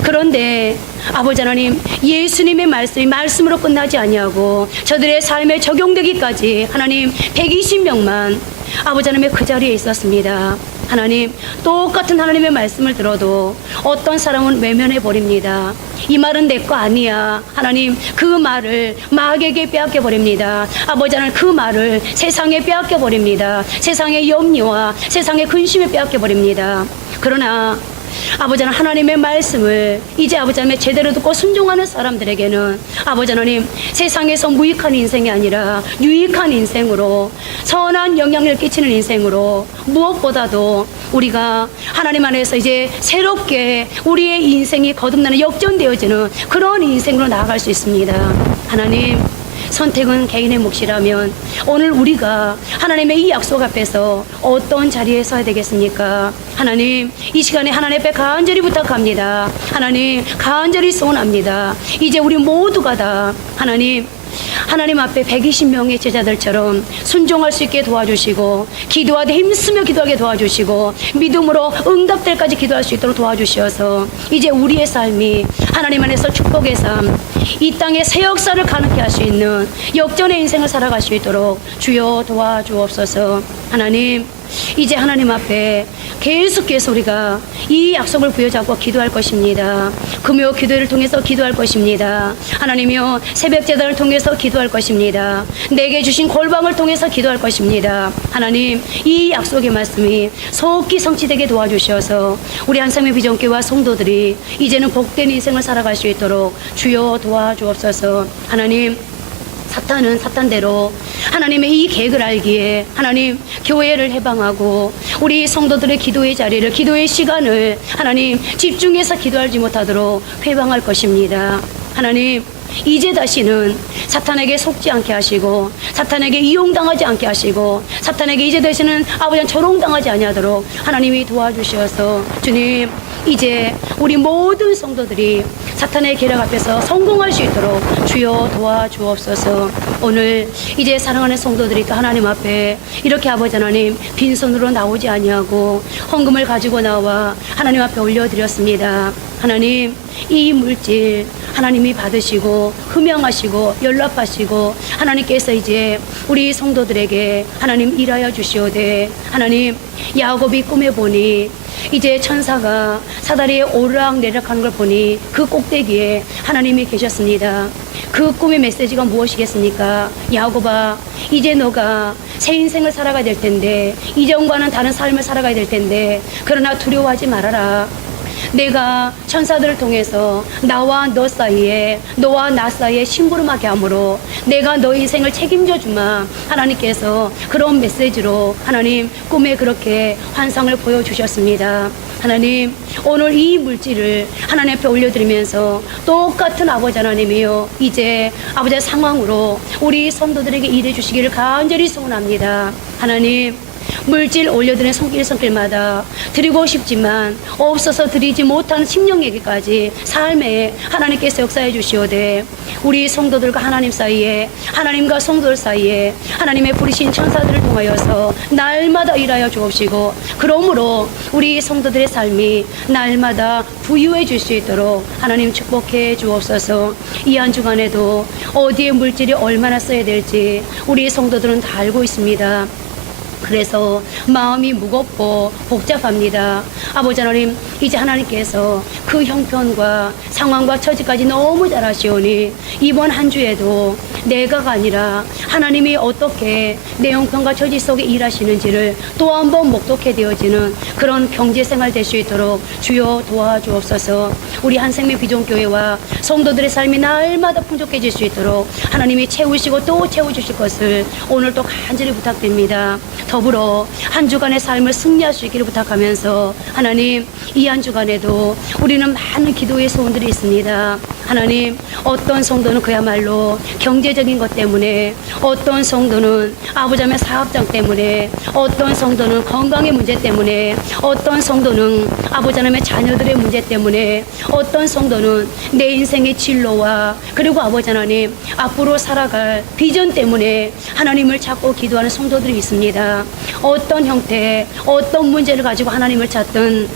그런데 아버지 하나님 예수님의 말씀이 말씀으로 끝나지 아니하고 저들의 삶에 적용되기까지 하나님 120명만 아버지 하나님의 그 자리에 있었습니다. 하나님 똑같은 하나님의 말씀을 들어도 어떤 사람은 외면해 버립니다. 이 말은 내 거 아니야. 하나님 그 말을 마귀에게 빼앗겨 버립니다. 아버지 하나님 그 말을 세상에 빼앗겨 버립니다. 세상의 염려와 세상의 근심에 빼앗겨 버립니다. 그러나 아버지 하나님의 말씀을 이제 아버지 하나님 제대로 듣고 순종하는 사람들에게는 아버지 하나님 세상에서 무익한 인생이 아니라 유익한 인생으로 선한 영향을 끼치는 인생으로 무엇보다도 우리가 하나님 안에서 이제 새롭게 우리의 인생이 거듭나는 역전되어지는 그런 인생으로 나아갈 수 있습니다. 하나님 선택은 개인의 몫이라면 오늘 우리가 하나님의 이 약속 앞에서 어떤 자리에 서야 되겠습니까? 하나님 이 시간에 하나님 앞에 간절히 부탁합니다. 하나님 간절히 소원합니다. 이제 우리 모두가 다 하나님 앞에 120명의 제자들처럼 순종할 수 있게 도와주시고 기도하되 힘쓰며 기도하게 도와주시고 믿음으로 응답될까지 기도할 수 있도록 도와주셔서 이제 우리의 삶이 하나님 안에서 축복의 삶 이 땅에 새 역사를 가능케 할 수 있는 역전의 인생을 살아갈 수 있도록 주여 도와주옵소서. 하나님 이제 하나님 앞에 계속해서 우리가 이 약속을 부여잡고 기도할 것입니다. 금요 기도를 통해서 기도할 것입니다. 하나님이여 새벽 제단을 통해서 기도할 것입니다. 내게 주신 골방을 통해서 기도할 것입니다. 하나님 이 약속의 말씀이 속히 성취되게 도와주셔서 우리 한상의 비전교회와 성도들이 이제는 복된 인생을 살아갈 수 있도록 주여 도와주옵소서. 하나님 사탄은 사탄대로 하나님의 이 계획을 알기에 하나님 교회를 해방하고 우리 성도들의 기도의 자리를 기도의 시간을 하나님 집중해서 기도하지 못하도록 회방할 것입니다. 하나님 이제 다시는 사탄에게 속지 않게 하시고 사탄에게 이용당하지 않게 하시고 사탄에게 이제 다시는 아버지 조롱당하지 아니하도록 하나님이 도와주셔서 주님 이제 우리 모든 성도들이 사탄의 계략 앞에서 성공할 수 있도록 주여 도와주옵소서. 오늘 이제 사랑하는 성도들이 또 하나님 앞에 이렇게 아버지 하나님 빈손으로 나오지 아니하고 헌금을 가지고 나와 하나님 앞에 올려드렸습니다. 하나님 이 물질 하나님이 받으시고 흠양하시고 연락하시고 하나님께서 이제 우리 성도들에게 하나님 일하여 주시오되 하나님 야곱이 꿈에 보니 이제 천사가 사다리에 오르락내리락하는 걸 보니 그 꼭대기에 하나님이 계셨습니다. 그 꿈의 메시지가 무엇이겠습니까? 야곱아 이제 너가 새 인생을 살아가야 될 텐데 이전과는 다른 삶을 살아가야 될 텐데 그러나 두려워하지 말아라. 내가 천사들을 통해서 나와 너 사이에 너와 나 사이에 심부름하게 함으로 내가 너 인생을 책임져 주마. 하나님께서 그런 메시지로 하나님 꿈에 그렇게 환상을 보여주셨습니다. 하나님 오늘 이 물질을 하나님 앞에 올려드리면서 똑같은 아버지 하나님이요 이제 아버지의 상황으로 우리 성도들에게 일해 주시기를 간절히 소원합니다. 하나님 물질 올려드리는 손길마다 드리고 싶지만 없어서 드리지 못하는 심령 얘기까지 삶에 하나님께서 역사해 주시오되 우리 성도들과 하나님 사이에 하나님과 성도들 사이에 하나님의 부르신 천사들을 통하여서 날마다 일하여 주옵시고 그러므로 우리 성도들의 삶이 날마다 부유해 줄 수 있도록 하나님 축복해 주옵소서. 이 한 주간에도 어디에 물질이 얼마나 써야 될지 우리 성도들은 다 알고 있습니다. 그래서 마음이 무겁고 복잡합니다. 아버지 하나님 이제 하나님께서 그 형편과 상황과 처지까지 너무 잘 아시오니 이번 한 주에도 내가가 아니라 하나님이 어떻게 내 형편과 처지 속에 일하시는지를 또 한 번 목독해 되어지는 그런 경제생활 될 수 있도록 주여 도와주옵소서. 우리 한생명 비전교회와 성도들의 삶이 날마다 풍족해질 수 있도록 하나님이 채우시고 또 채워주실 것을 오늘 또 간절히 부탁드립니다. 더불어 한 주간의 삶을 승리할 수 있기를 부탁하면서 하나님 이 한 주간에도 우리는 많은 기도의 소원들이 있습니다. 하나님 어떤 성도는 그야말로 경제적인 것 때문에 어떤 성도는 아버지의 사업장 때문에 어떤 성도는 건강의 문제 때문에 어떤 성도는 아버지 하나님의 자녀들의 문제 때문에 어떤 성도는 내 인생의 진로와 그리고 아버지 하나님 앞으로 살아갈 비전 때문에 하나님을 찾고 기도하는 성도들이 있습니다. 어떤 형태 어떤 문제를 가지고 하나님을 찾든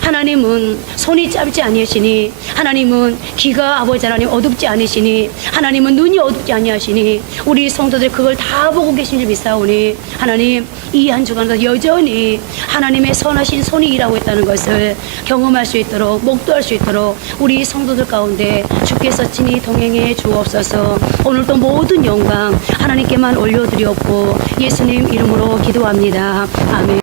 하나님은 손이 짧지 아니하시니 하나님은 귀가 아버지 하나님 어둡지 않으시니 하나님은 눈이 어둡지 아니하시니 우리 성도들 그걸 다 보고 계신 줄 믿사오니 하나님 이 한 주간도 여전히 하나님의 선하신 손이 일하고 있다는 것을 경험할 수 있도록 목도할 수 있도록 우리 성도들 가운데 주께서 친히 동행해 주옵소서. 오늘도 모든 영광 하나님께만 올려드리옵고 예수님 이름으로 기도합니다. 아멘.